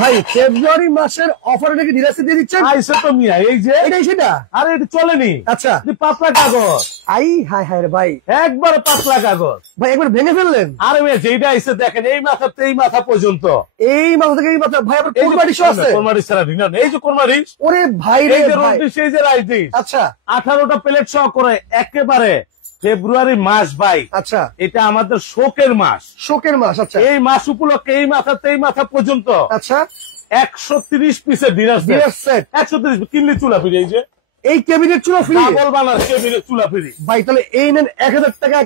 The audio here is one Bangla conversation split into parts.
ভাই ফেব্রুয়ারি মাসের অফার নাকি ডিলার্সে দিয়ে দিচ্ছেন? আইসে তো মিয়া, এই যে এটাই সেটা। আরে এটা চলেনি। আচ্ছা, পাতলা কাগজ। আই হায় হায় রে ভাই, একবার পাতলা কাগজ ভাই একবার ভেঙে ফেললেন। আরে মেয়ে যেটা আইসে দেখেন, এই মাথা থেকে এই মাথা পর্যন্ত, এই মাথা থেকে এই মাথা। ভাই আবার কোরবানি শো আছে? কোরবানি ছাড়া ডিনার নেই। এই যে কোরবানি, ওরে ভাই রে এই যে ভাই। রোটি, সেই যে রাইস। আচ্ছা 18টা প্লেট সহ করে একেবারে ফেব্রুয়ারি মাস ভাই। আচ্ছা, এটা আমাদের শোকের মাস, শোকের মাস। আচ্ছা, এই মাস উপলক্ষে এই মাথা থেকে এই মাথা পর্যন্ত আচ্ছা 130 পিসের ডিনার সেট। 130 কিনলে চুলা ফিরে। এই যে এই ক্যাবিনেট চুলা ফ্রি, ডাবল বানার ক্যাবিনেট চুলা ফিরি। ভাই তাহলে এই নেন 1000 টাকা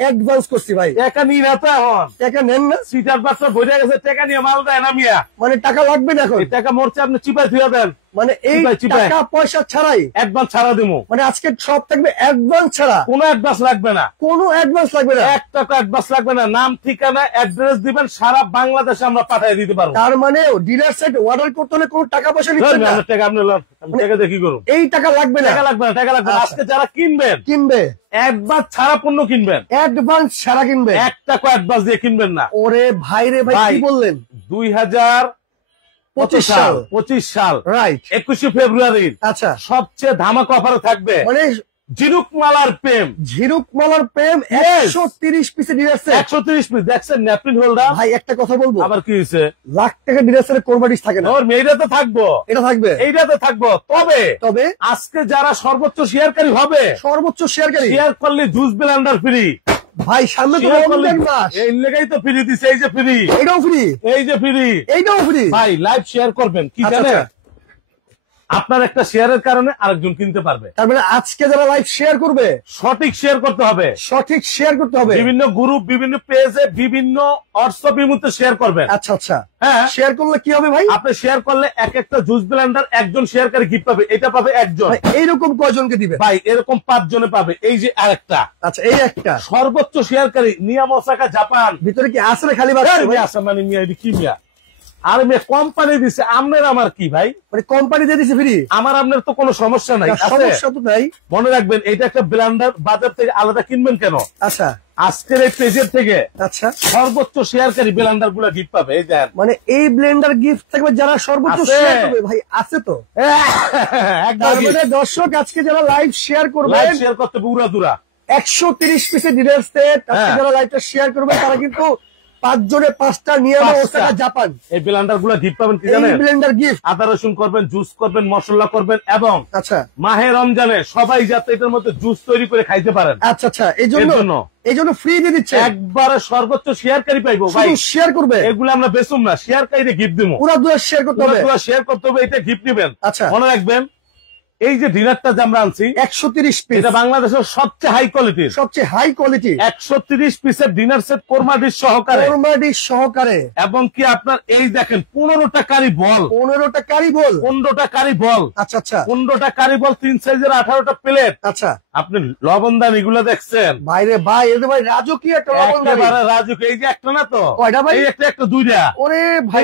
অ্যাডভান্স করছি ভাই। টাকা নিয়ে না তো এখন, টাকা নেন না, সিটার বাচ্চা ভরে গেছে, টাকা নিয়ে মাল দেয় না মিয়া। মানে টাকা লাগবে না এখন? এই টাকা মরছে, আপনি চিপাই ফিরে দেন। মানে এই টাকা পয়সা ছাড়াই অ্যাডভান্স ছাড়া দিমু। মানে আজকে সব থাকবে অ্যাডভান্স ছাড়া? কোনো অ্যাডভান্স লাগবে না, কোনো অ্যাডভান্স লাগবে না, 1 টাকা অ্যাডভান্স লাগবে না। নাম ঠিকানা অ্যাড্রেস দিবেন, সারা বাংলাদেশে আমরা পাঠিয়ে দিতে পারবো। তার মানে ডিলার সেট অর্ডার করতে হলে কোনো টাকা পয়সা নিচ্ছে না? টাকা আপনি লন, টাকা দিয়ে কি করুন? এই টাকা লাগবে না, টাকা লাগবে না, টাকা লাগবে না। আজকে যারা কিনবেন, কিনবে অ্যাডভান্স ছাড়া পণ্য কিনবেন, অ্যাডভান্স ছাড়া কিনবে, 1 টাকা অ্যাডভান্স দিয়ে কিনবেন না। ওরে ভাই রে ভাই, কি বললেন? 2025 সাল রাইট, 21 ফেব্রুয়ারি। আচ্ছা, সবচেয়ে ধামাকা অফারে থাকবে মানে ঝিনুকমালার প্রেম। ঝিনুকমালার প্রেম 130 পিসে ডিলার সেট। 130 পিস দেখছেন, ন্যাপকিন হোল্ডার। ভাই একটা কথা বলবো, আবার কি হয়েছে? লাখ টাকা ডিলার সেটের কোরবানিস থাকে না। ওর মেয়েটা তো থাকবো, এটা থাকবে, এইটাতে থাকবো। তবে আজকে যারা সর্বোচ্চ শেয়ারকারী হবে, সর্বোচ্চ শেয়ারকারী, শেয়ার করলে জুস ব্লেন্ডার ফ্রি। ভাই সামনে তো রমজান মাস, এই লেগেই তো ফ্রি দিছে। এই যে ফ্রি, এটাও ফ্রি, এই যে ফ্রি, এইটাও ফ্রি। ভাই লাইভ শেয়ার করবেন, কি জানেন? আপনার একটা শেয়ারের কারণে আরেকজন কিনতে পারবে। তার মানে আজকে যারা লাইভ শেয়ার করবে, সঠিক শেয়ার করতে হবে, সঠিক শেয়ার করতে হবে। বিভিন্ন গ্রুপ, বিভিন্ন পেজে, বিভিন্ন হোয়াটসঅ্যাপের মধ্যে শেয়ার করবেন। আচ্ছা আচ্ছা, হ্যাঁ, শেয়ার করলে কি হবে ভাই? আপনি শেয়ার করলে এক একটা জুস ব্লেন্ডার একজন শেয়ারকারী গিফট পাবে। এটা পাবে একজন। এইরকম কয়জনকে দিবে ভাই? এরকম 5 জনে পাবে। এই যে আরেকটা, আচ্ছা এই একটা সর্বোচ্চ শেয়ারকারী নিয়াম ওসাকা জাপান। ভিতরে কি আসলে খালি বাস? আসা মানে মিয়া, এটা কি মিয়া? আর মেয়ে কোম্পানি দিছে, আপনার আমার কি ভাই? মানে কোম্পানি দিয়ে দিছে ফ্রি, আমার আপনার তো কোনো সমস্যা নাই। সমস্যা তো নাই। মনে রাখবেন, এটা একটা ব্লেন্ডার বাজার থেকে আলাদা কিনবেন কেন? আচ্ছা, আজকের এই পেজের থেকে আচ্ছা সর্বোচ্চ শেয়ারকারী ব্লেন্ডার গুলা গিফট পাবে। এই দেন, মানে এই ব্লেন্ডার গিফট থাকবে যারা সর্বোচ্চ আছে। শেয়ার করবে। ভাই আছে তো? একদম। তার মানে দর্শক আজকে যারা লাইভ শেয়ার করবে, লাইভ শেয়ার করতে উড়া দুরা 130 পিসের ডিলার সেট, আজকে যারা লাইভটা শেয়ার করবে তারা কিন্তু 5 জনে 5টা নিয়ামা ওসাকা জাপান এই ব্লেন্ডার গুলা গিফট পাবেন। কি জানেন? এই ব্লেন্ডার গিফট, আদা রসুন করবেন, জুস করবেন, মশলা করবেন, এবং আচ্ছা মাহে রমজানে সবাই যাতে এটার মধ্যে জুস তৈরি করে খাইতে পারেন। আচ্ছা আচ্ছা, এই জন্য ফ্রি দিয়ে দিচ্ছে। একবারে সর্বোচ্চ শেয়ারকারী পাইবো ভাই। শেয়ার করবে, এগুলো আমরা বেচুম না, শেয়ারকারীরে গিফট দিব। পুরো দুয়া শেয়ার করতে হবে, শেয়ার করতে হবে, এটা গিফট দিবেন। আচ্ছা, মনে রাখবেন, এই যে ডিনারটা যে আমরা আনছি 130 পিস, এটা বাংলাদেশের সবচেয়ে হাই কোয়ালিটির, সবচেয়ে হাই কোয়ালিটি 130 পিসের ডিনার সেট কোরমা ডিশ সহকারে, সহকারে। এবং কি আপনার এই দেখেন 15টা কারি বল, 15টা কারি বল, 15টা কারি বল। আচ্ছা আচ্ছা, 15টা কারি বল, 3 সাইজের 18টা প্লেট। আচ্ছা, আপনি লবণদান এগুলো দেখছেন? ভাইরে ভাই, এটা ভাই রাজকীয় একটা লবণদানি। রাজুক, এই যে একটা না তো, কয়টা ভাই? এই একটা দুইটা। ওরে ভাই,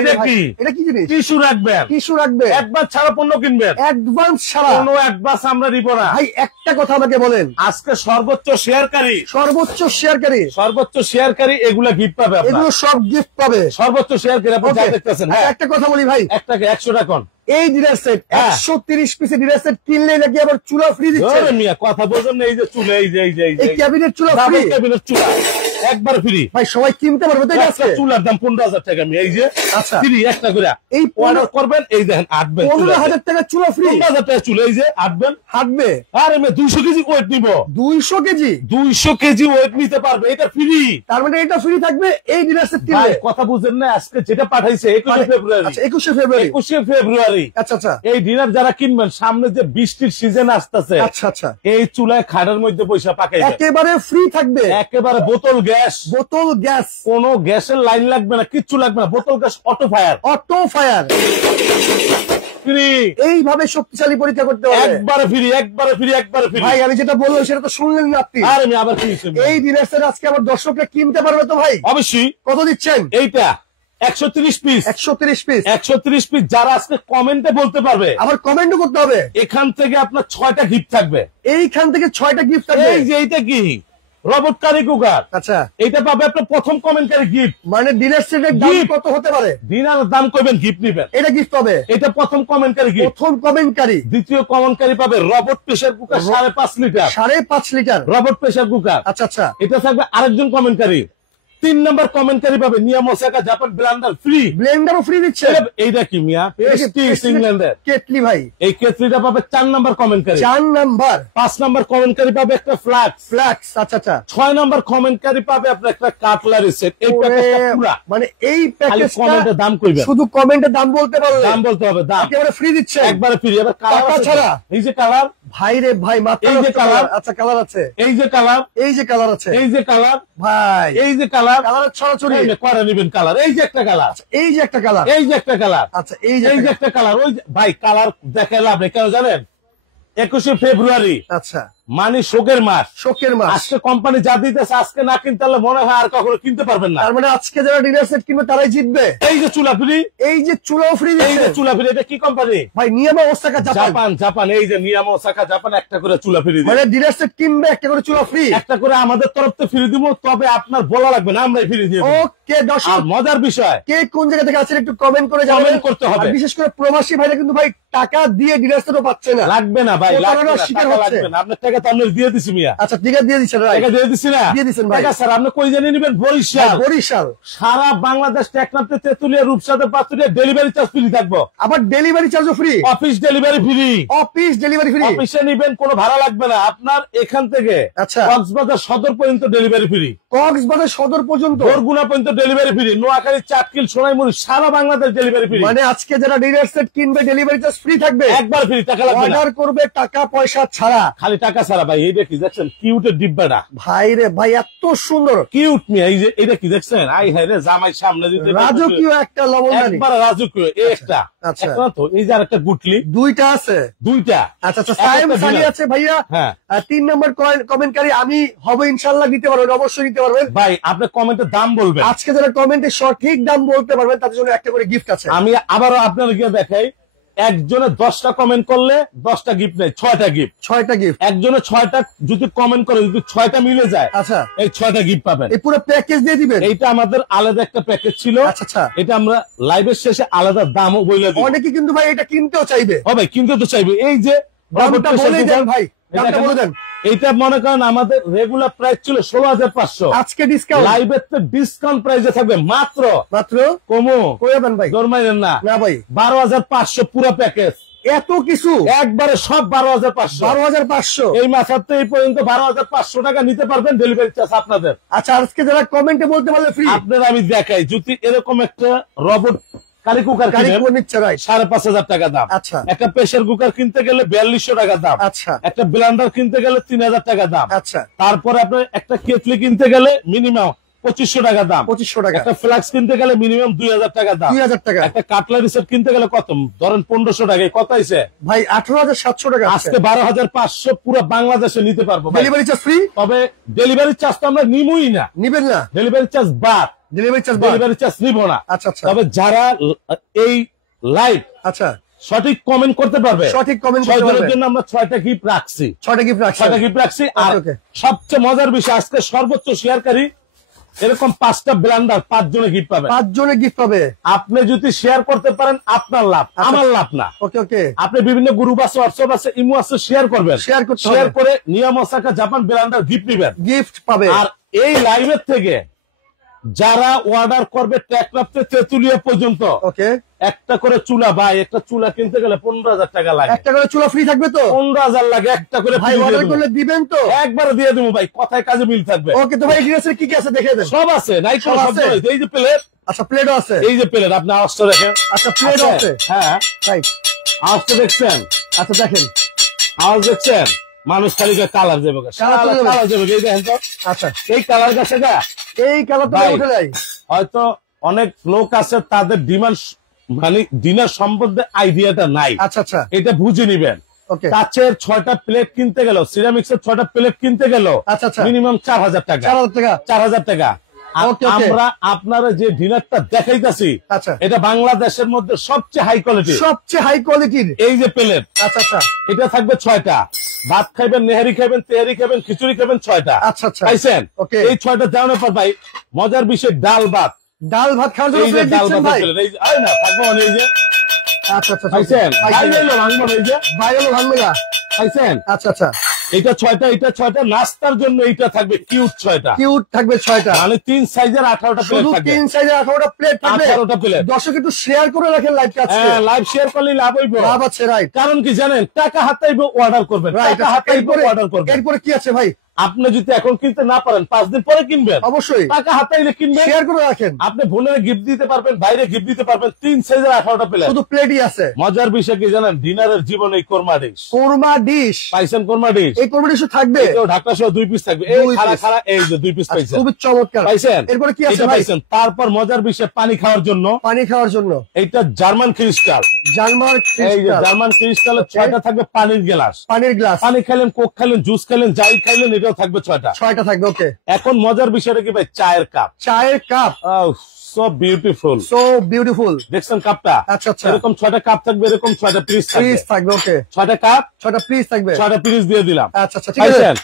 এটা কি জিনিস? টিস্যু রাখবেন, টিস্যু রাখবে, একবার ছাড়া পণ্য কিনবেন, অ্যাডভান্স ছাড়া। কোনো অ্যাডভান্স আমরা দিব না। ভাই একটা কথা আমাকে বলেন, আজকে সর্বোচ্চ শেয়ারকারী, সর্বোচ্চ শেয়ারকারী এগুলা গিফট পাবে। এগুলো সব গিফট পাবে সর্বোচ্চ শেয়ারকারী আপনি যা দেখতেছেন। হ্যাঁ, একটা কথা বলি ভাই, একটাকে 100 টাকা। এই ডিনার সেট 130 পিসের ডিনার সেট কিনলে নাকি আবার চুলা ফ্রি দিচ্ছে? মিয়া কথা বলছেন না? এই যে চুলা, এই যে এই ক্যাবিনেট চুলা ফ্রি, ক্যাবিনেট চুলা একবার ফ্রি। ভাই সবাই কিনতে পারবে তো? একটা চুলার দাম 15,000 টাকা। আমি এই যে আচ্ছা ফ্রি একটা করে এই অর্ডার করবেন, এই দেখেন আটবেন 15,000 টাকা চুলা ফ্রি, 15,000 টাকা চুলা, এই যে আটবেন হাঁটবে। আরে মেয়ে 200 কেজি ওয়েট নিব, 200 কেজি 200 কেজি ওয়েট নিতে পারবে, এটা ফ্রি। তার মানে এটা ফ্রি থাকবে এই ডিনার সেট কিনলে। কথা বুঝেন না? আজকে যেটা পাঠাইছে 21 ফেব্রুয়ারি। আচ্ছা 21 ফেব্রুয়ারি, 21 ফেব্রুয়ারি। আচ্ছা আচ্ছা, এই ডিনার যারা কিনবেন, সামনে যে বৃষ্টির সিজন আসতেছে, আচ্ছা আচ্ছা, এই চুলায় খাটের মধ্যে পয়সা পাকাইবেন, একেবারে ফ্রি থাকবে। একেবারে বোতল গ্যাস, কোনো গ্যাসের লাইন লাগবে না, কিচ্ছু লাগবে না। বোতল গ্যাস অটো ফায়ার ফ্রি। এইভাবে শক্তিশালী পরীক্ষা করতে হবে। একবারে ফ্রি, একবারে ফ্রি, একবারে ফ্রি। ভাই আমি যেটা বললাম সেটা তো শুনলেন না আপনি? আর আমি আবার কি এই ডিনার সেট আজকে আবার দর্শকরা কিনতে পারবে তো ভাই? অবশ্যই। কত দিচ্ছেন? এইটা 130 পিস, 130 পিস, 130 পিস। যারা আজকে কমেন্টে বলতে পারবে, আবার কমেন্টও করতে হবে। এখান থেকে আপনার 6টা গিফট থাকবে। এইখান থেকে 6টা গিফট থাকবে। এই যে এইটা কি? Robot curry cooker. আচ্ছা, এটা পাবে আপনার প্রথম কমেন্টকারী গিফট। মানে ডিনার সেটের দাম কত হতে পারে? ডিনার দাম কইবেন, গিফট নিবেন, এটা গিফট পাবে। এটা প্রথম কমেন্টকারী গিফট। প্রথম কমেন্টকারী। দ্বিতীয় কমেন্টকারী পাবে robot pressure cooker 5.5 litre. 5.5 litre robot pressure cooker. আচ্ছা আচ্ছা, এটা থাকবে আরেকজন কমেন্টকারী। 3 নম্বর কমেন্টকারী পাবে নিয়াম ওসাকা জাপান ব্লেন্ডার ফ্রি। ব্লেন্ডারও ফ্রি দিচ্ছে। এইটা কি মিয়া? প্রেস্টিজ ইংল্যান্ডের কেটলি ভাই। এই কেটলিটা পাবে 4 নম্বর কমেন্টকারী। 4 নাম্বার। 5 নম্বর কমেন্টকারী পাবে একটা ফ্লাক্স। আচ্ছা আচ্ছা। 6 নম্বর কমেন্টকারী পাবে আপনার একটা কাটলারি সেট। এই প্যাকেজটা পুরো মানে এই প্যাকেজটা কমেন্টের দাম কইবেন, শুধু কমেন্টের দাম বলতে পারলে দাম বলতে হবে, দাম একেবারে ফ্রি দিচ্ছে, একবারে ফ্রি। এবার কালার টাকা ছাড়া। এই যে কালার, ভাই রে ভাই, মাত্র এই যে কালার। আচ্ছা, কালার আছে, এই যে কালার, এই যে কালার আছে, এই যে কালার ভাই এই যে কালার, কালার ছড়াছড়ি করে নিবেন কালার। এই যে একটা কালার, এই যে একটা কালার, এই যে একটা কালার, আচ্ছা এই যে একটা কালার। ওই ভাই কালার দেখে লাভ নেই, কেন জানেন? 21শে ফেব্রুয়ারি আচ্ছা মানে শোকের মাস। শোকের মাস। আজকে কোম্পানি যা দিতেছে, আজকে না কিনতে পারলে মনে হয় আর কখনো কিনতে পারবেন না। তার মানে আজকে যারা ডিনার সেট কিনবে তারাই জিতবে। এই যে চুলা ফ্রি, এই যে চুলাও ফ্রি এই যে দিচ্ছে। চুলা ফ্রি। এটা কি কোম্পানি? ভাই নিয়ামা ওসাকা জাপান। জাপান। এই যে নিয়াম ওসাকা জাপান একটা করে চুলা ফ্রি দিবে। মানে ডিনার সেট কিনবে একটা করে চুলা ফ্রি, একটা করে আমাদের তরফ থেকে ফ্রি দিব। তবে আপনার বলা লাগবে না, আমরাই ফ্রি দিব। ওকে দর্শক, আর মজার বিষয়, কে কোন জায়গা থেকে আছেন একটু কমেন্ট করে জানাবেন। কমেন্ট করতে হবে। আর বিশেষ করে প্রবাসী ভাইরা কিন্তু ভাই টাকা দিয়ে ডিনার সেটও পাচ্ছে না। লাগবে না ভাই, লাগবে না, শিকার টাকা হচ্ছে। লাগবে না। আপনার টাকা তো আমরা দিয়ে দিছি মিয়া। আচ্ছা ঠিক আছে, দিয়ে দিচ্ছেন ভাই, টাকা দিয়ে দিছি না? দিয়ে দিচ্ছেন ভাই। টাকা স্যার আপনি কই জানিয়ে নেবেন? বরিশাল। বরিশাল সারা বাংলাদেশ টেকনাফতে, তেতুলিয়া, রূপসাতে, পাতুলিয়া ডেলিভারি চার্জ ফ্রি থাকবো। আবার ডেলিভারি চার্জও free. Office delivery free. Office delivery free. অফিসে নিবেন, কোনো ভাড়া লাগবে না আপনার। এখান থেকে আচ্ছা, কক্সবাজার সদর পর্যন্ত ডেলিভারি ফ্রি। কক্সবাজার সদর পর্যন্ত, বরগুনা পর্যন্ত ডেলিভারি ফ্রি। নোয়াখালী, চাটকিল, সোনাইমুড়ি সারা বাংলাদেশ ডেলিভারি ফ্রি। মানে আজকে যারা ডিনার সেট কিনবে ডেলিভারি চার্জ ফ্রি থাকবে, একবার ফ্রি, টাকা লাগবে না। অর্ডার করবে টাকা পয়সা ছাড়া, খালি টাকা ছাড়া। ভাই এইটা কি দেখছেন? কিউটের ডিব্বাটা। ভাই রে ভাই এত সুন্দর কিউট মিয়া। এই যে এটা কি দেখছেন? আই হাই রে, জামাই সামনে দিতে রাজকীয় একটা লবণদানি। একবার রাজকীয়। এই একটা, আচ্ছা। একটা তো এই যে আরেকটা গুটলি, দুইটা আছে। দুইটা। আচ্ছা আচ্ছা, সাইম সানি আছে ভাইয়া। হ্যাঁ। 3 নম্বর কমেন্টকারী আমি হব, ইনশাআল্লাহ নিতে পারবেন, অবশ্যই নিতে পারবেন ভাই। আপনি কমেন্টের দাম বলবেন। আজকে যারা কমেন্টে সঠিক দাম বলতে পারবেন তাদের জন্য একটা করে গিফট আছে। আমি আবারও আপনাদেরকে দেখাই, একজনে 10টা কমেন্ট করলে 10টা গিফট নেই, 6টা গিফট। 6টা গিফট। একজনে 6টা যদি কমেন্ট করে, যদি 6টা মিলে যায়, আচ্ছা এই 6টা গিফট পাবেন। এই পুরো প্যাকেজ দিয়ে দিবেন। এইটা আমাদের আলাদা একটা প্যাকেজ ছিল। আচ্ছা আচ্ছা, এটা আমরা লাইভের শেষে আলাদা দামও বলে দিব। অনেকে কিন্তু ভাই এটা কিনতেও চাইবে। হবে, কিন্তু তো চাইবে। এই যে দামটা বলে দেন ভাই, দামটা বলে দেন। এইটা মনে করেন আমাদের রেগুলার প্রাইস ছিল 16,500। আজকে ডিসকাউন্ট, লাইভের তো ডিসকাউন্ট প্রাইসে থাকবে মাত্র কমো কই দেন ভাই? দরমাইলেন না না ভাই, 12,500 পুরো প্যাকেজ। এত কিছু একবারে সব 12,500। 12,500 এই মাসাতে এই পর্যন্ত 12,500 টাকা নিতে পারবেন, ডেলিভারি চার্জ আপনাদের। আচ্ছা, আজকে যারা কমেন্টে বলতে পারলে ফ্রি। আপনারা আমি দেখাই, যদি এরকম একটা রোবট কারি কুকার নিচ্ছে ভাই 5,500 টাকা দাম। আচ্ছা, একটা প্রেসার কুকার কিনতে গেলে 4200 টাকা দাম। আচ্ছা, একটা ব্লেন্ডার কিনতে গেলে 3000 টাকা দাম। আচ্ছা, তারপরে আপনার একটা কেটলি কিনতে গেলে মিনিমাম 2500 টাকা দাম। 2500 টাকা। একটা ফ্লাক্স কিনতে গেলে মিনিমাম 2000 টাকা দাম। 2000 টাকা। একটা কাটলারি সেট কিনতে গেলে কত ধরেন 1500 টাকা। কত হয়েছে ভাই? 18,700 টাকা। আজকে 12,500 পুরো বাংলাদেশে নিতে পারবো। Delivery charge free. তবে ডেলিভারি চার্জ তো আমরা নিবই না, নিবেন না। ডেলিভারি চার্জ বাদ, ডেলিভারি চার্জ নিব না। আচ্ছা আচ্ছা, তবে যারা এই লাইভ আচ্ছা সঠিক কমেন্ট করতে পারবে, সঠিক কমেন্ট করতে 6 জনের পারবে, জন্য আমরা 6টা গিফট রাখছি। 6টা গিফট রাখছি। 6টা গিফট রাখছি। আর ওকে। সবচেয়ে মজার বিষয়, আজকে সর্বোচ্চ শেয়ারকারী এরকম 5টা ব্লেন্ডার 5 জনে গিফট পাবে। 5 জনে গিফট পাবে। আপনি যদি শেয়ার করতে পারেন আপনার লাভ, আমার লাভ না। ওকে ওকে, আপনি বিভিন্ন গ্রুপ আছে, হোয়াটসঅ্যাপ আছে, ইমো আছে, শেয়ার করবেন। শেয়ার করে নিয়াম ওসাকা জাপান ব্লেন্ডার গিফট নেবেন, গিফট পাবে। আর এই লাইভের থেকে যারা অর্ডার করবে টেকনাফতে তেতুলিয়া পর্যন্ত, ওকে, একটা করে চুলা, ভাই একটা চুলা কিনতে গেলে 15,000 টাকা লাগে। একটা করে চুলা ফ্রি থাকবে তো? 15,000 লাগে একটা করে। ভাই অর্ডার করলে দিবেন তো? একবারে দিয়ে দেবো ভাই, কথায় কাজে মিল থাকবে। ওকে, তো ভাই ডিরেক্টরে কি কি আছে দেখে দেন। সব আছে, নাই কোনো সব শব্দ আছে? নেই। এই যে প্লেট, আচ্ছা প্লেটও আছে। এই যে প্লেট, আপনি আওয়াজটা দেখেন। আচ্ছা প্লেটও আছে। হ্যাঁ, রাইট, আওয়াজটা দেখছেন? আচ্ছা দেখেন, আওয়াজ দেখছেন? মানুষ খালি কালার যাবে, কালার যাবে। এই দেখেন তো, আচ্ছা এই কালার গেছে গা, এই কালার তো ভাই, উঠে যায়। হয়তো অনেক লোক আছে তাদের ডিমান্ড মানে ডিনার সম্বন্ধে আইডিয়াটা নাই। আচ্ছা আচ্ছা, এটা বুঝে নিবেন। ওকে, কাচের 6টা প্লেট কিনতে গেল, সিরামিক্সের 6টা প্লেট কিনতে গেল আচ্ছা আচ্ছা, মিনিমাম 4,000 টাকা। 4,000 টাকা। 4,000 টাকা। আর ওকে, ওকে। আমরা আপনারা যে ডিনারটা দেখাইতেছি, আচ্ছা, এটা বাংলাদেশের মধ্যে সবচেয়ে হাই কোয়ালিটি, সবচেয়ে হাই কোয়ালিটির এই যে প্লেট, আচ্ছা আচ্ছা, এটা থাকবে 6টা। ভাত খাইবেন, নেহারি খাইবেন, তেহারি খাইবেন, খিচুড়ি খাইবেন, 6টা। আচ্ছা আচ্ছা পাইছেন? ওকে। এই 6টা দেওয়ানোর পর ভাই মজার বিষয় ডাল ভাত। ডাল ভাত খাওয়ার জন্য এই যে প্লেট ডাল দিচ্ছেন ভাত ভাই? এই যে আয় না থাকবো মানে এই যে আচ্ছা আচ্ছা পাইছেন? ভাই হইলো ভাঙবো না এই যে ভাইরাল ভাঙবে না। পাইছেন? আচ্ছা আচ্ছা এটা 6টা, এটা 6টা। নাস্তার জন্য এইটা থাকবে কিউট 6টা, কিউট থাকবে 6টা, মানে 3 সাইজের 18টা প্লেট শুধু থাকবে। 3 সাইজের 18টা প্লেট থাকবে। 18টা প্লেট। দর্শক একটু শেয়ার করে রাখেন লাইভটা আজকে। হ্যাঁ, লাইভ শেয়ার করলে লাভ হইব। লাভ আছে, রাইট কারণ কি জানেন, টাকা হাতাইব অর্ডার করবেন, রাইট। টাকা হাতাইব অর্ডার করবেন। এরপরে কি আছে ভাই? আপনি যদি এখন কিনতে না পারেন 5 দিন পরে কিনবেন, অবশ্যই টাকা হাতাইলে কিনবেন। শেয়ার করে রাখেন। আপনি বোনের গিফট দিতে পারবেন, বাইরে গিফট দিতে পারবেন। 3 সাইজের 18টা প্লেট। শুধু প্লেটই আছে। মজার বিষয় কি জানেন, ডিনারের জীবনে এই কোরমা ডিশ কোরমা ডিশ। পাইছেন? কোরমা ডিশ এই কোরমা ডিশ থাকবে। এটাও ঢাকা সহ 2 পিস থাকবে। এই 2 খাড়া piece। খাড়া এই যে 2 পিস পাইছেন। খুবই চমৎকার। পাইছেন? এরপরে কি আছে এটা ভাই? পাইছেন। তারপর মজার বিষয় পানি খাওয়ার জন্য, পানি খাওয়ার জন্য এইটা জার্মান ক্রিস্টাল। জার্মান এই যে ক্রিস্টাল জার্মান ক্রিস্টালের 6টা থাকবে পানির গ্লাস। পানির গ্লাস। পানি খাইলেন, কোক খাইলেন, জুস খাইলেন, যাই খাইলেন, এটাও থাকবে 6টা। 6টা থাকবে। ওকে। এখন মজার বিষয়টা কি ভাই, চায়ের কাপ। চায়ের cup. So beautiful, so beautiful. দেখছেন কাপটা? আচ্ছা আচ্ছা এরকম 6টা কাপ থাকবে, এরকম 6টা পিস থাকবে। পিস থাকবে। ওকে। 6টা কাপ, 6টা পিস থাকবে। 6টা পিস দিয়ে দিলাম। আচ্ছা আচ্ছা ঠিক আছে। পাইছেন?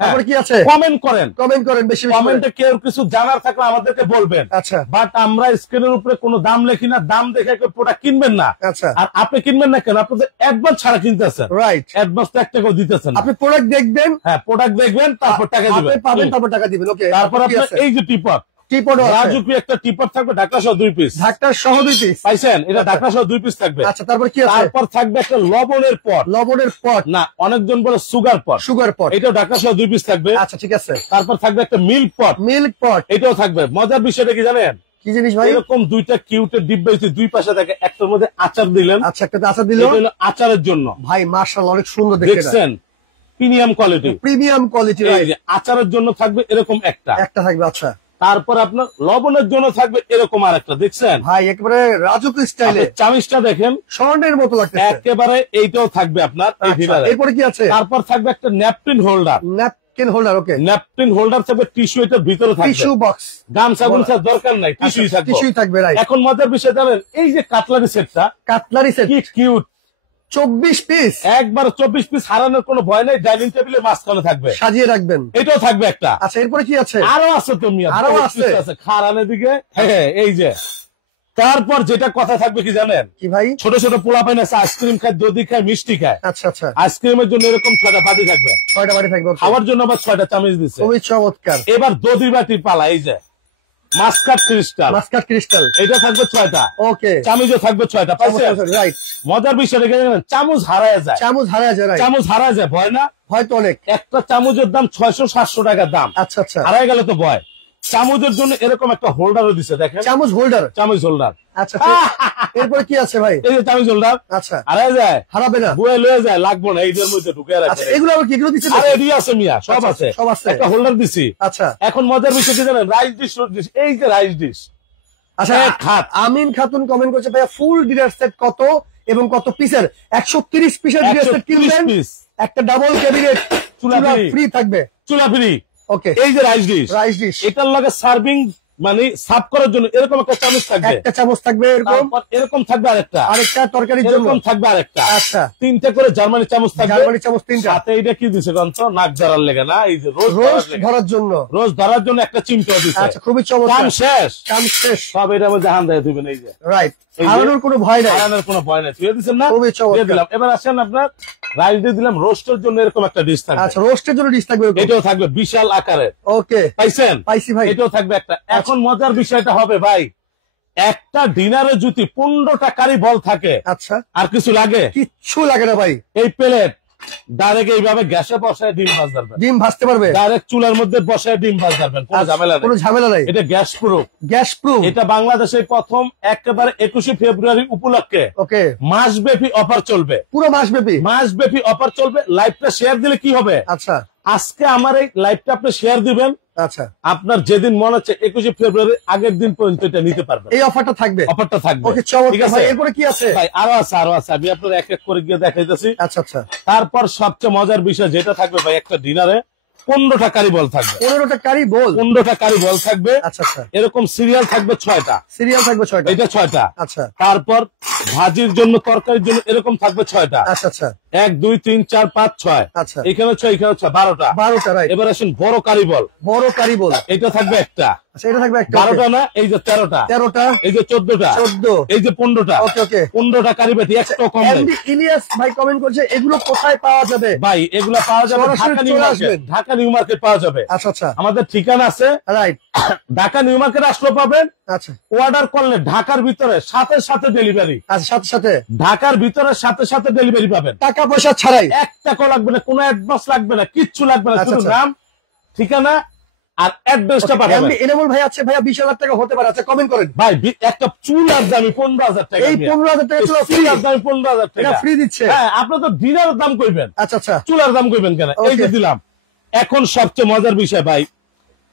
তারপরে কি আছে? কমেন্ট করেন, কমেন্ট করেন বেশি বেশি করে। কমেন্টে কেউ কিছু জানার থাকলে আমাদেরকে বলবেন। আচ্ছা বাট আমরা স্ক্রিনের উপরে কোনো দাম লেখি না, দাম দেখে কেউ প্রোডাক্ট কিনবেন না। আচ্ছা আর আপনি কিনবেন না কেন? আপনি তো অ্যাডভান্স ছাড়া কিনতেছেন, রাইট। অ্যাডভান্স তো 1 টাকাও দিতেছেন না। আপনি প্রোডাক্ট দেখবেন, হ্যাঁ, প্রোডাক্ট দেখবেন, তারপর টাকা আপনি দিবেন, পাবেন, তারপর টাকা দিবেন। ওকে। তারপর কি আপনার আছে? এই যে টিপট, টিপট আছে। রাজুকি একটা টিপট থাকবে, ঢাকা সহ 2 পিস। ঢাকটার সহ 2 পিস। পাইছেন? এটা ঢাকা সহ 2 পিস থাকবে। আচ্ছা তারপর কি আছে? তারপর থাকবে একটা লবণের পট, লবণের পট। না অনেকজন বলে সুগার পট, সুগার পট। এটাও ঢাকা সহ 2 পিস থাকবে। আচ্ছা ঠিক আছে। তারপর থাকবে একটা মিল্ক পট, মিল্ক পট। এটাও থাকবে। মজার বিষয়টা কি জানেন, কি জিনিস ভাই? এরকম 2টা কিউটের ডিব্বা হচ্ছে, 2 পাশে থাকে, একটার মধ্যে আচার দিলেন। আচ্ছা একটা আচার দিল এটা হলো আচারের জন্য। ভাই, মাশাআল্লাহ অনেক সুন্দর দেখতে। দেখছেন? Premium quality, premium quality. এই যে আচারের জন্য থাকবে এরকম একটা। একটা থাকবে। আচ্ছা তারপর আপনার লবণের জন্য থাকবে এরকম আরেকটা। দেখছেন? ভাই একেবারে রাজুকি স্টাইলে, আপনি চামিচটা দেখেন, স্বর্ণের মতো লাগতেছে। একেবারে এইটাও থাকবে আপনার এই আচ্ছা, ডিনারে। এরপরে কি আছে? তারপর থাকবে একটা napkin holder. Napkin holder. Okay. Napkin holder থাকবে, টিস্যু এটার ভিতরে থাকবে। Tissue box. গামছা গুমছার দরকার নাই, টিস্যুই থাকবে। টিস্যুই থাকবে, রাইট। এখন মজার বিষয় জানেন, এই যে কাটলারি সেটটা, কাটলারি সেট কি কিউট, 24 পিস। একবার 24 পিস, হারানোর কোনো ভয় নাই। ডাইনিং টেবিলের মাঝখানে থাকবে, সাজিয়ে রাখবেন। এটাও থাকবে একটা। আচ্ছা এরপরে কি আছে? আরো আছে তো মিয়া, আরো 24 আছে? piece খারানের দিকে। হ্যাঁ এই যে। তারপর যেটা কথা থাকবে কি জানেন, কি ভাই? ছোট ছোট পোলা পাইন আছে, আইসক্রিম খায়, দধি খায়, মিষ্টি খায়। আচ্ছা আচ্ছা আইসক্রিমের জন্য এরকম 6টা বাটি থাকবে, 6টা বাড়ি থাকবে। okay। খাওয়ার জন্য আবার 6টা চামচ দিচ্ছে। খুবই চমৎকার। এবার দধি বাটির পালা, এই যে মাস্কাট ক্রিস্টাল, মাস্কাট ক্রিস্টাল। এটা থাকবে 6টা। ওকে। চামচও থাকবে 6টা। পাইছেন? রাইট। মজার বিষয় দেখে জানেন, চামচ হারায় যায়, চামচ হারায় যায়, রাইট। চামচ হারায় যায়, ভয় না? হয়তো অনেক। একটা চামচের দাম 600-700 টাকা দাম, আচ্ছা আচ্ছা হারায় গেলে তো ভয়। চামচের জন্য এরকম একটা হোল্ডারও দিছে, দেখেন, চামচ হোল্ডার। চামচ হোল্ডার। আচ্ছা ঠিক। এরপরে কি আছে ভাই? এই যে চামচ হোল্ডার, আচ্ছা হারায় যায়, হারাবে না। বয়ে লয়ে যায়, লাগবো না, এইটার মধ্যে ঢুকে আচ্ছা রাখে। এগুলো আবার কি? এগুলো দিচ্ছে? আরে এডি আছে মিয়া, সব আচ্ছা, আছে, সব আছে। একটা হোল্ডার দিছি। আচ্ছা এখন মজার বিষয় কি জানেন, রাইস ডিশ, এই যে রাইস ডিশ। আচ্ছা এক হাত। আমিন খাতুন কমেন্ট করছে, ভাইয়া ফুল ডিনার সেট কত এবং কত পিসের? 130 পিসের ডিনার সেট 130 কিনবেন, পিস, একটা ডাবল ক্যাবিনেট চুলা চুলা free। ফ্রি থাকবে। চুলা ফ্রি। ওকে। এই যে রাইস ডিশ, রাইস ডিশ, এটার লগে সার্ভিং মানে সার্ভ করার জন্য এরকম একটা চামচ থাকবে, একটা চামচ থাকবে এরকম, তারপর এরকম থাকবে আরেকটা, আরেকটা তরকারির জন্য এরকম থাকবে আরেকটা, আচ্ছা 3টে করে জার্মানি চামচ থাকবে। জার্মানি চামচ 3টা। সাথে এটা কি দিছে গন্ত, নাক ধরার লেগে না, এই যে রোজ রোস্ট ধরার জন্য। রোজ ধরার জন্য একটা চিমটা দিছে। আচ্ছা খুবই কাম চমৎকার। শেষ, কাম শেষ, সব এটার মধ্যে হান দিয়ে দিবেন। এই যে রাইট। এই যে- হারানোর কোনো ভয় নাই। হারানোর কোনো ভয় নাই, দিয়ে দিচ্ছেন না, খুবই চমৎকার। দিয়ে দিলাম। এবার আসেন আপনার রাইস দিয়ে দিলাম, রোস্টের জন্য এরকম একটা ডিশ থাকবে, আচ্ছা রোস্টের জন্য ডিশ থাকবে এরকম। এটাও থাকবে বিশাল আকারের। ওকে পাইছেন? পাইছি ভাই। এটাও থাকবে একটা। এখন মজার বিষয়টা হবে ভাই, একটা ডিনারে যদি 15টা কারি বল থাকে, আচ্ছা আর কিছু লাগে? কিচ্ছু লাগে না ভাই। এই প্লেট ডাইরেক্ট এইভাবে গ্যাসে বসায় ডিম ভাজ ধরবেন, ডিম ভাজতে পারবে, ডাইরেক্ট চুলার মধ্যে বসায় ডিম ভাজ ধরবেন, কোনো ঝামেলা কোনো নেই। ঝামেলা নাই। এটা গ্যাস প্রুফ। Gas proof. এটা বাংলাদেশে প্রথম একেবারে 21শে ফেব্রুয়ারি উপলক্ষে ওকে। মাসব্যাপী অফার চলবে, পুরো মাসব্যাপী। মাসব্যাপী অফার চলবে। লাইভটা শেয়ার দিলে কি হবে, আচ্ছা আজকে আমার এই লাইভটা আপনি শেয়ার দিবেন, আচ্ছা আপনার যেদিন মনে হচ্ছে 21শে ফেব্রুয়ারি আগের দিন পর্যন্ত এটা নিতে পারবেন, এই অফারটা থাকবে। অফারটা থাকবে। ওকে ঠিক চমৎকার আছে ভাই। এরপরে কি আছে? ভাই আরো আছে, আরো আছে, আমি আপনার এক এক করে গিয়ে দেখাইতেছি। আচ্ছা আচ্ছা তারপর সবচেয়ে মজার বিষয় যেটা থাকবে ভাই, একটা ডিনারে 15টা কারি বল থাকবে, 15টা কারি বল। 15টা কারি বল থাকবে। আচ্ছা আচ্ছা এরকম সিরিয়াল থাকবে 6টা, সিরিয়াল থাকবে 6টা। এটা 6টা। আচ্ছা তারপর ভাজির জন্য তরকারির জন্য এরকম থাকবে 6টা। আচ্ছা আচ্ছা 1 2 3 4 5 6। আচ্ছা এখানে 6 এখানে 6 12টা। 12টা রাইট। এবার আসেন বড় কারিবল। বড় কারিবল এটা থাকবে একটা। আচ্ছা এটা থাকবে একটা। 12টা না, এই যে 13টা, 13টা, এই যে 14টা, 14, এই যে 15টা। ওকে ওকে 15টা কারিবাটি একটা কম নাই। এমডি ইলিয়াস ভাই কমেন্ট করছে এগুলো কোথায় পাওয়া যাবে? ভাই এগুলা পাওয়া যাবে সরাসরি ঢাকা নিউ চলে মার্কেট। আসবেন। ঢাকা নিউ মার্কেট পাওয়া যাবে। আচ্ছা আচ্ছা আমাদের ঠিকানা আছে রাইট। ঢাকা নিউ মার্কেট আসলে পাবেন। আচ্ছা অর্ডার করলে ঢাকার ভিতরে সাথে সাথে ডেলিভারি। আচ্ছা সাথে সাথে ঢাকার ভিতরে সাথে সাথে ডেলিভারি পাবেন। টাকা পয়সা ছাড়াই। 1 টাকাও লাগবে না, কোনো অ্যাডভান্স লাগবে না, কিচ্ছু লাগবে না, আচ্ছা, শুধু আচ্ছা। নাম, ঠিকানা আর অ্যাড্রেসটা পাঠাবেন। এমডি এনামুল ভাই আছে ভাইয়া 20,000 টাকা হতে পারে। আচ্ছা কমেন্ট করেন ভাই একটা চুলার দামি 15,000 টাকা। এই 15,000 টাকা চুলা ফ্রি। চুলার দামি 15,000 এটা টাকা ফ্রি দিচ্ছে। হ্যাঁ, আপনি তো ডিনার দাম কইবেন, আচ্ছা আচ্ছা চুলার দাম কইবেন কেন? এই যে Okay. দিলাম। এখন সবচেয়ে মজার বিষয় ভাই,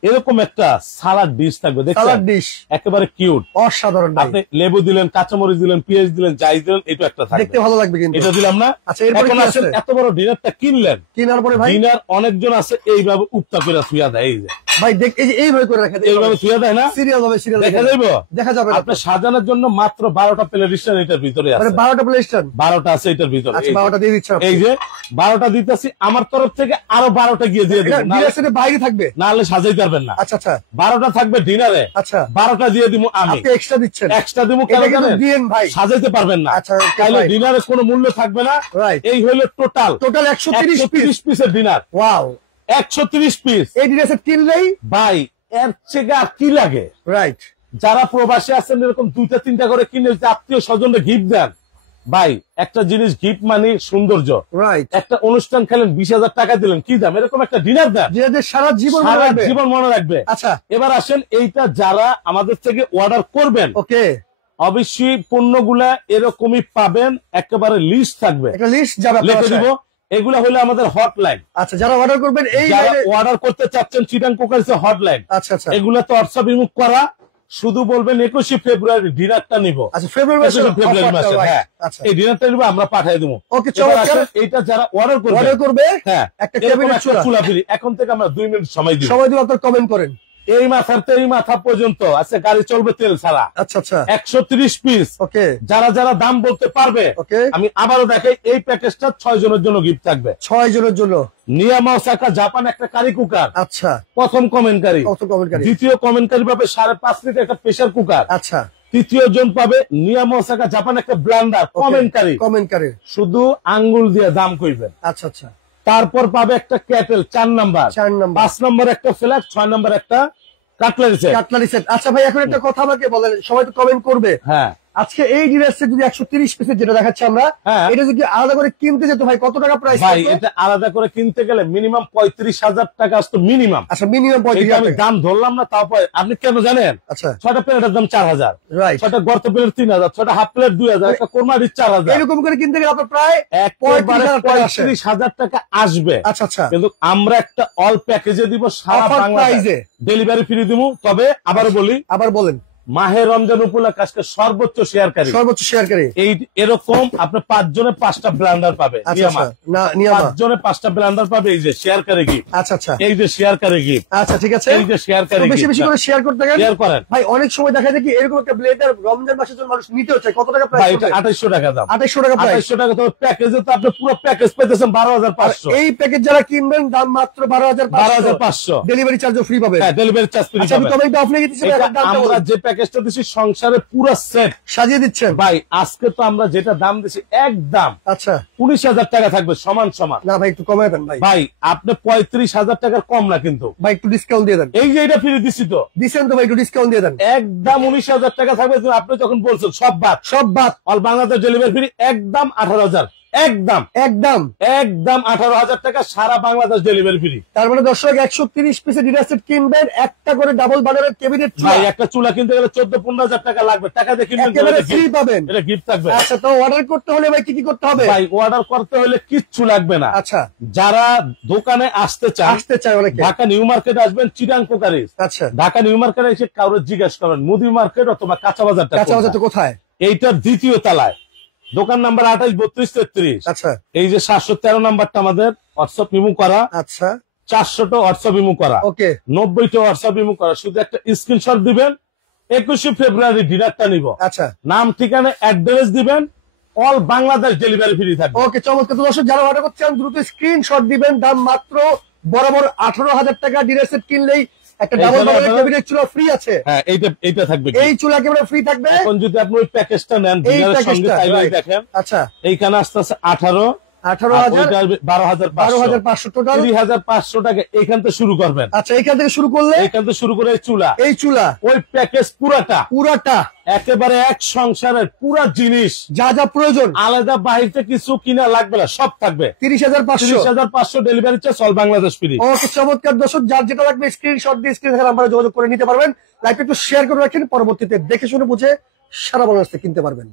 এরকম একটা সালাদ ডিশ থাকবে, সালাদ দেখছেন ডিশ একেবারে কিউট। অসাধারণ ভাই। আপনি লেবু দিলেন, কাঁচামরিচ দিলেন, পেঁয়াজ দিলেন, যাই দিলেন, এটা একটা থাকবে। দেখতে ভালো লাগবে কিন্তু। এটা দিলাম না। আচ্ছা এরপরে এখন কি আসেন, আছে? এত বড় ডিনারটা কিনলেন, কেনার পরে ভাই ডিনার অনেকজন আছে এইভাবে উপতা করে থুয়া দেয়, এই যে ভাই দেখ এই যে এইভাবে করে রাখা এইভাবে থুয়া দেয় না, সিরিয়াল হবে সিরিয়াল দেখা যাইবো। দেখা যাবে না। আপনার সাজানোর জন্য মাত্র 12টা প্লেট স্ট্যান্ড এটার ভিতরে মানে আছে। 12টা প্লে স্টেশন। 12টা আছে এটার ভিতরে। আচ্ছা এই যে। 12টা দিয়ে দিচ্ছেন আপনি। এই যে 12টা দিতেছি আমার তরফ থেকে, আরো 12টা গিয়ে দিয়ে এটা দিবেন, ডিরেক্টরের বাইরে থাকবে। নাহলে সাজাইতে পারবেন না। আচ্ছা আচ্ছা 12টা থাকবে ডিনারে, আচ্ছা 12টা দিয়ে দিব আমি, আপনি এক্সট্রা দিচ্ছেন। এক্সট্রা দিব কেন এটা কিন্তু জানেন? দিয়েন ভাই। সাজাইতে পারবেন না, আচ্ছা, okay, তাহলে fine. ডিনারে কোনো মূল্য থাকবে না। রাইট। এই হইলো টোটাল টোটাল 130 পিস। 130 পিসের ডিনার। ওয়াও 130 পিস এই ডিরেক্টর কিনলেই ভাই, এর থেকে আর কি লাগে? রাইট। যারা প্রবাসী আছেন এরকম 2টা 3টা করে কিনে আত্মীয় স্বজনকে গিফট দেন। ভাই একটা জিনিস গিফট মানে সৌন্দর্য। রাইট। একটা অনুষ্ঠান খেলেন 20,000 টাকা দিলেন, কি দাম? এরকম একটা ডিনার দেন, যে সারা জীবন মনে সারা রাখবে। জীবন মনে রাখবে। আচ্ছা এবার আসেন, এইটা যারা আমাদের থেকে অর্ডার করবেন ওকে অবশ্যই পণ্যগুলা এরকমই পাবেন, একেবারে লিস্ট থাকবে, একটা লিস্ট যাবে আপনার লিখে দিব। বাসায়। এগুলা হলো আমাদের হটলাইন। আচ্ছা যারা অর্ডার করবেন এই যারা লাইনে- অর্ডার করতে চাচ্ছেন চিটাং কোকারিসে হটলাইন। আচ্ছা আচ্ছা এগুলা তো হোয়াটসঅ্যাপ রিমুভ করা, শুধু বলবেন 21 ফেব্রুয়ারি ডিনারটা নিব। আচ্ছা ফেব্রুয়ারি 21 ফেব্রুয়ারি মাসে, হ্যাঁ আচ্ছা এই ডিনারটা নিব, আমরা পাঠিয়ে দেবো। ওকে এবার চমৎকার। আসেন, এইটা যারা অর্ডার করবে, অর্ডার করবে হ্যাঁ একটা এরকম ক্যাবিনেট একটা চুলা ফ্রি। এখন থেকে আমরা 2 মিনিট সময় দিব। সবাই দিয়ে আপনার কমেন্ট করেন। এই মাথার থেকে এই মাথা পর্যন্ত আছে, গাড়ি চলবে তেল ছাড়া। আচ্ছা আচ্ছা 130 পিস। ওকে যারা যারা দাম বলতে পারবে, ওকে আমি আবারও দেখাই, এই প্যাকেজটা 6 জনের জন্য গিফট থাকবে। 6 জনের জন্য। নিয়ামা ওসাকা জাপান একটা কারি কুকার, আচ্ছা প্রথম কমেন্টকারী। কত কমেন্টকারী? দ্বিতীয় কমেন্টকারী পাবে 5.5 লিটার একটা প্রেসার কুকার। আচ্ছা তৃতীয় জন পাবে নিয়ামা ওসাকা জাপান একটা ব্লেন্ডার। কমেন্টকারী কমেন্টকারী শুধু আঙ্গুল দিয়ে দাম কইবেন। আচ্ছা আচ্ছা তারপর পাবে একটা ক্যাটেল 4 নাম্বার, 4 নাম্বার 5 নম্বর একটা ফ্ল্যাট, 6 নম্বর একটা কাটলারি সেট। Cutlery set. আচ্ছা ভাই এখন একটা কথা আমাকে বলেন, সবাই তো কমেন্ট করবে। হ্যাঁ আজকে এই ডিরেক্ট সেট যদি 130 পিসের যেটা দেখাচ্ছি আমরা, হ্যাঁ। এটা যদি আলাদা করে কিনতে যেত ভাই কত টাকা প্রাইস? ভাই এটা আলাদা করে কিনতে গেলে মিনিমাম 35,000 টাকা আসতো মিনিমাম। আচ্ছা মিনিমাম এটা 35,000 আমি টাকা। দাম ধরলাম না, তারপর আপনি কেন জানেন? আচ্ছা 6টা প্লেটের দাম 4,000, রাইট। 6টা গর্ত প্লেট 3,000, 6টা হাফ প্লেট 2,000, একটা কোরমারির 4,000। এরকম করে কিনতে গেলে আপনার প্রায় একেবারে 35,000 টাকা আসে। 35,000 টাকা আসবে। আচ্ছা আচ্ছা কিন্তু আমরা একটা অল প্যাকেজে দিব, সারা Offer বাংলাদেশে price-এ। ডেলিভারি ফ্রি দিব। তবে আবার বলি, আবার বলেন মাহে রমজান উপলক্ষে আজকে সর্বোচ্চ শেয়ারকারী, সর্বোচ্চ শেয়ারকারী। এই এরকম আপনি 5 জনে 5টা ব্লেন্ডার পাবে। আচ্ছা নিয়ামা আচ্ছা না নিয়ামা 5 জনে 5টা ব্লেন্ডার পাবে। এই যে শেয়ারকারী গিফট, আচ্ছা আচ্ছা এই যে শেয়ারকারী গিফট, আচ্ছা ঠিক আছে। এই যে শেয়ারকারী তো বেশি বেশি গিফট করে শেয়ার করতে গেলে শেয়ার করেন। ভাই অনেক সময় দেখা যায় কি এরকম একটা ব্লেন্ডার রমজান মাসের জন্য মানুষ নিতে হচ্ছে, কত টাকা ভাই প্রাইস? এটা 2,800 টাকা দাম। 2800 টাকা প্রাইস। 2,800 টাকা। তবে প্যাকেজে তো আপনি পুরো প্যাকেজ পেতেছেন 12,500। এই প্যাকেজ যারা কিনবেন দাম মাত্র 12,500। 12,500 ডেলিভারি চার্জও ফ্রি পাবেন। হ্যাঁ, ডেলিভারি চার্জ ফ্রি আচ্ছা আমি পাবেন। কমেন্টটা অফ লিখে দিচ্ছি, এটা দামটা আমরা বলুন। যে প্যাকেজটা দিছি সংসারে পুরো সেট সাজিয়ে দিচ্ছেন ভাই, আজকে তো আমরা যেটা দাম দিছি একদম আচ্ছা 19,000 টাকা থাকবে সমান সমান। না ভাই একটু কমায় দেন ভাই। ভাই আপনি 35,000 টাকার কম না কিন্তু। ভাই একটু ডিসকাউন্ট দিয়ে দেন। এই যে এটা ফ্রি দিছি তো, দিচ্ছেন তো ভাই একটু ডিসকাউন্ট দিয়ে দেন। একদম 19,000 টাকা থাকবে। কিন্তু আপনি যখন বলছেন সব বাদ, সব বাদ অল বাংলাদেশ ডেলিভারি ফ্রি, একদম 18,000, একদম একদম। একদম 18,000 টাকা সারা বাংলাদেশ ডেলিভারি ফ্রি। তার মানে দর্শক 130 পিসের ডিনার সেট কিনবেন, একটা করে ডাবল বার্নারের ক্যাবিনেট ভাই একটা চুলা কিনতে গেলে 14-15,000 টাকা লাগবে। টাকা দিয়ে কিনবেন, একেবারে ফ্রি পাবেন। এটা গিফট থাকবে। আচ্ছা তো অর্ডার করতে হলে ভাই কি কি করতে হবে? ভাই অর্ডার করতে হলে কিচ্ছু লাগবে না। আচ্ছা যারা দোকানে আসতে চান, আসতে চায় অনেকে। ঢাকা নিউ মার্কেট আসবেন, চিটাং কোকারিস। আচ্ছা ঢাকা নিউ মার্কেটে এসে কারোর জিজ্ঞেস করেন মুদি মার্কেট অথবা কাঁচা বাজারটা কাঁচা বাজার তো কোনটা? কোথায়? এইটার দ্বিতীয় তলায়, দোকান নাম্বার 28, 32, 33। আচ্ছা এই যে 713 নাম্বারটা আমাদের হোয়াটসঅ্যাপ রিমুভ করা, আচ্ছা 400টা হোয়াটসঅ্যাপ রিমুভ করা, ওকে 90টা হোয়াটসঅ্যাপ রিমুভ করা। শুধু একটা স্ক্রিনশট দিবেন, 21 ফেব্রুয়ারি ডিনারটা নিব। আচ্ছা, নাম ঠিকানা অ্যাড্রেস দিবেন, অল বাংলাদেশ ডেলিভারি ফ্রি থাকবে। ওকে, চমৎকার। তো দর্শক যারা অর্ডার করছেন দ্রুত স্ক্রিনশট দিবেন। দাম মাত্র বরাবর 18,000 টাকা। ডিনার সেট কিনলেই একটা ডাবল বার্নার ক্যাবিনেট চুলা ফ্রি আছে। হ্যাঁ, এইটা থাকবে। এই চুলা একেবারে ফ্রি থাকবে। এখন যদি আপনি ওই প্যাকেজটা নেন এই ডিনারের সঙ্গে, প্যাকেজটা, তাইলে right। দেখেন আচ্ছা, এইখানে আসতে আছে 18, 18,000, 12,500, 12,500 টোটাল। 3,500 টাকা এখান থেকে শুরু করবেন। আচ্ছা, এখান থেকে শুরু করলে এখান থেকে শুরু করে এই চুলা ওই প্যাকেজ পুরাটা একেবারে এক সংসারের পুরা জিনিস, যা যা প্রয়োজন, আলাদা বাহিরে কিছু কিনা লাগবে না, সব থাকবে 30,500। 30,500 delivery charge, all Bangladesh free. Okay, চমৎকার। দর্শক যার যেটা লাগবে স্ক্রিনশট দিয়ে স্ক্রিন থেকে নাম্বারে যোগাযোগ করে নিতে পারবেন। লাইভটা একটু শেয়ার করে রাখেন, পরবর্তীতে দেখে শুনে বুঝে সারা বাংলাদেশে কিনতে পারবেন।